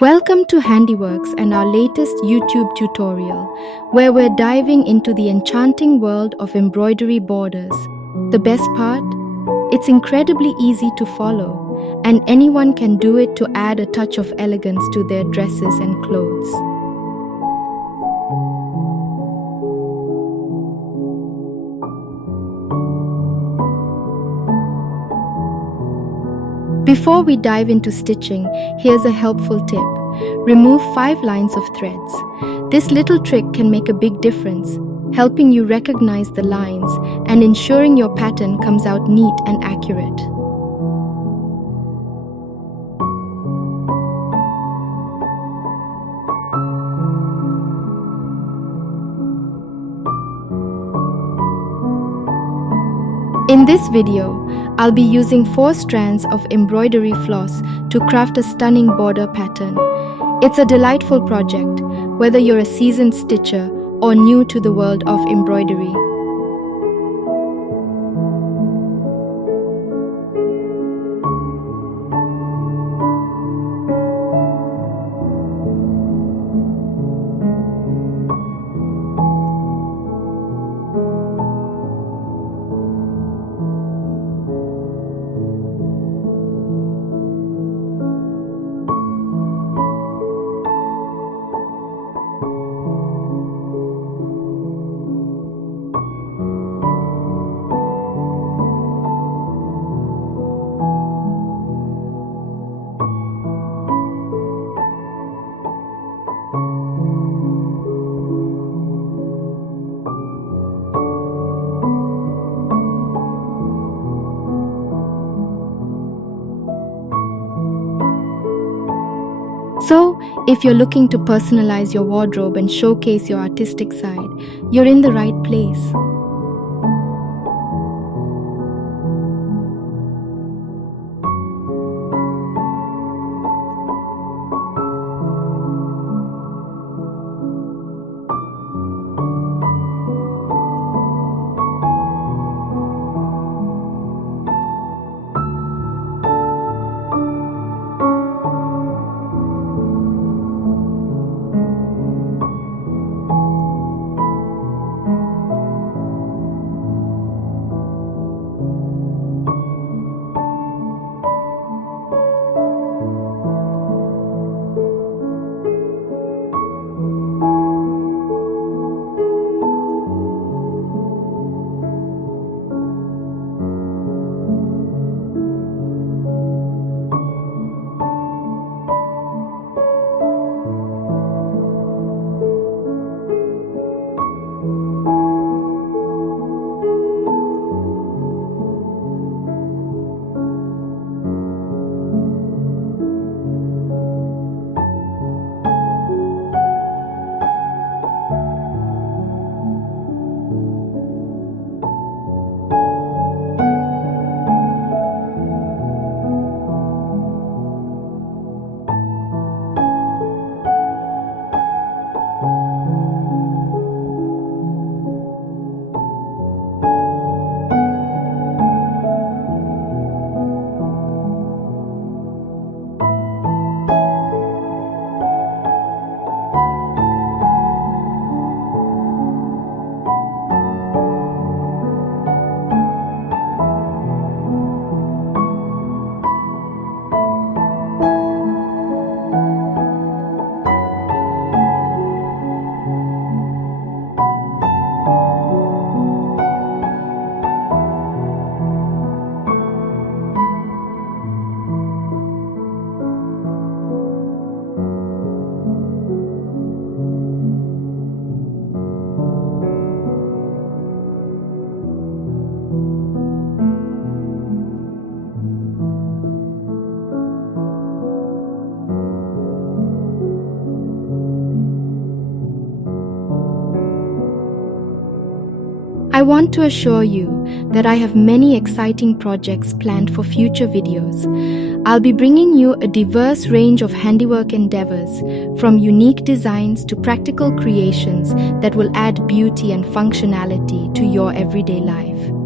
Welcome to HandiWorks and our latest YouTube tutorial, where we're diving into the enchanting world of embroidery borders. The best part? It's incredibly easy to follow, and anyone can do it to add a touch of elegance to their dresses and clothes. Before we dive into stitching, here's a helpful tip. Remove 5 lines of threads. This little trick can make a big difference, helping you recognize the lines and ensuring your pattern comes out neat and accurate. In this video, I'll be using 4 strands of embroidery floss to craft a stunning border pattern. It's a delightful project, whether you're a seasoned stitcher or new to the world of embroidery. So, if you're looking to personalize your wardrobe and showcase your artistic side, you're in the right place. I want to assure you that I have many exciting projects planned for future videos. I'll be bringing you a diverse range of handiwork endeavors, from unique designs to practical creations that will add beauty and functionality to your everyday life.